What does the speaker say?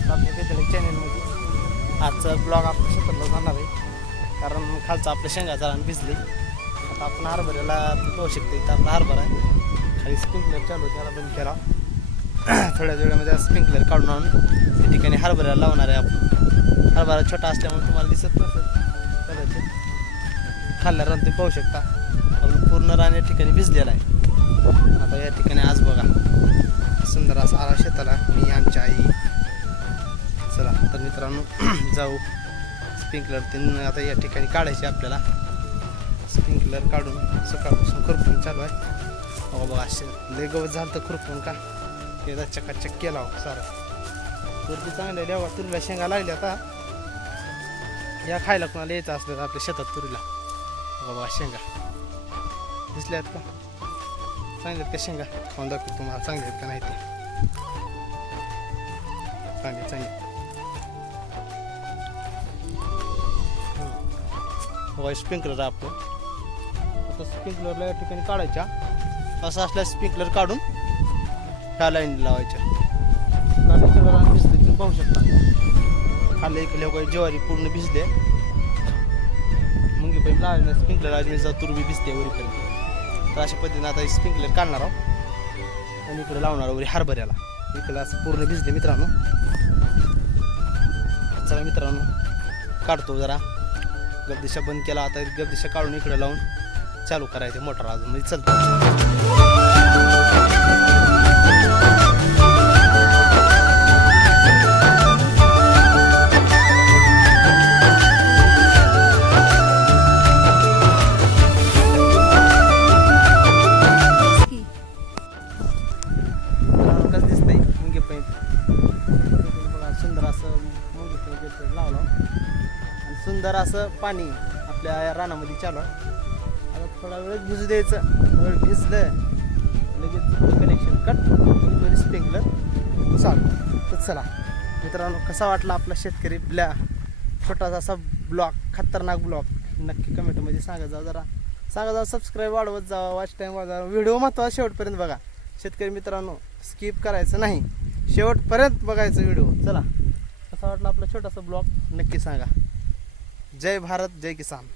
आपला आपल्या वेदळी चॅनलमध्ये आजचा ब्लॉग आपल्या शेतातला जाणार आहे, कारण खालचा आपल्या शेंगा जरा भिजली. आता आपण हरभऱ्याला तू पाहू शकते, इथं आपला हरभरा आहे, खाली स्प्रिंकलर चालू त्याला बंद केला. थोड्या वेळामध्ये स्प्रिंकलर काढून आणून त्या ठिकाणी हरभऱ्याला लावणार आहे आपण. हरभरा छोटा असल्यामुळे तुम्हाला दिसत नसत कदाचित, खाल्ल्यावर तुम्ही पाहू शकता आपलं पूर्ण रान या ठिकाणी भिजलेला आहे. आता या ठिकाणी आज बघा सुंदर असा आला शेताला, मी आमची आई. चला तर मित्रांनो जाऊ स्प्रिंकलर तीन आता या ठिकाणी काढायचे आपल्याला. स्प्रिंकलर काढून सकाळपासून खुरपून चालू आहे. हो बघा असे लय गवत झालं तर खुरपून का एकदा चकाचक केला हो सारा. तुरती चांगल्या देवा तुरीला शेंगा लागल्या. आता या खायला कोणाला यायचं असलं तर आपल्या शेतात तुरीला बाबा शेंगा दिसल्यात का, चांगल्यात का शेंगा खाऊन दाखवतो तुम्हाला, चांगल्यात का नाही ते चांगले चांगले. बघा स्प्रिंकलर आपलं. आता स्प्रिंकलरला या ठिकाणी काढायच्या, असं असल्या स्प्रिंकलर काढून ह्या लाईन लावायच्या. कारण भिजले तुम्ही पाहू शकता, खाल्लं इकडे काही ज्वारी पूर्ण भिजले. मुंगी पण लावायला स्प्रिंकलर आज मी तुर बी भिजते वरीपर्यंत. तर अशा पद्धतीने आता स्प्रिंकलर काढणार आहोत आणि इकडे लावणार वरी हरभऱ्याला. इकडे असं पूर्ण भिजले मित्रांनो. चला मित्रांनो काढतो जरा. गबदिशा बंद केला, आता गबदिशा काढून इकडे लावून चालू करायचं मोटर अजून म्हणजे चलतं. कसं दिसतंय मुंगे पैन बघा, सुंदर असं मुंगे पैन लावलं आणि सुंदर असं पाणी आपल्या रानामध्ये चालू आहे. आता थोडा वेळ भिजू द्यायचं. वेळ भिजलं लगेच कनेक्शन कट, स्प्रिंकलर चालू. तर चला मित्रांनो कसा वाटला आपला शेतकरी छोटासा असा ब्लॉग, खतरनाक ब्लॉग, नक्की कमेंटमध्ये सांगा जा. जरा सांगा जा, सबस्क्राईब वाढवत जा, वॉच टाईम वाढवा. व्हिडिओ महत्त्वाचा शेवटपर्यंत बघा शेतकरी मित्रांनो, स्किप करायचं नाही, शेवटपर्यंत बघायचं व्हिडिओ. चला कसा वाटला आपला छोटासा ब्लॉग नक्की सांगा. जय भारत, जय किसान.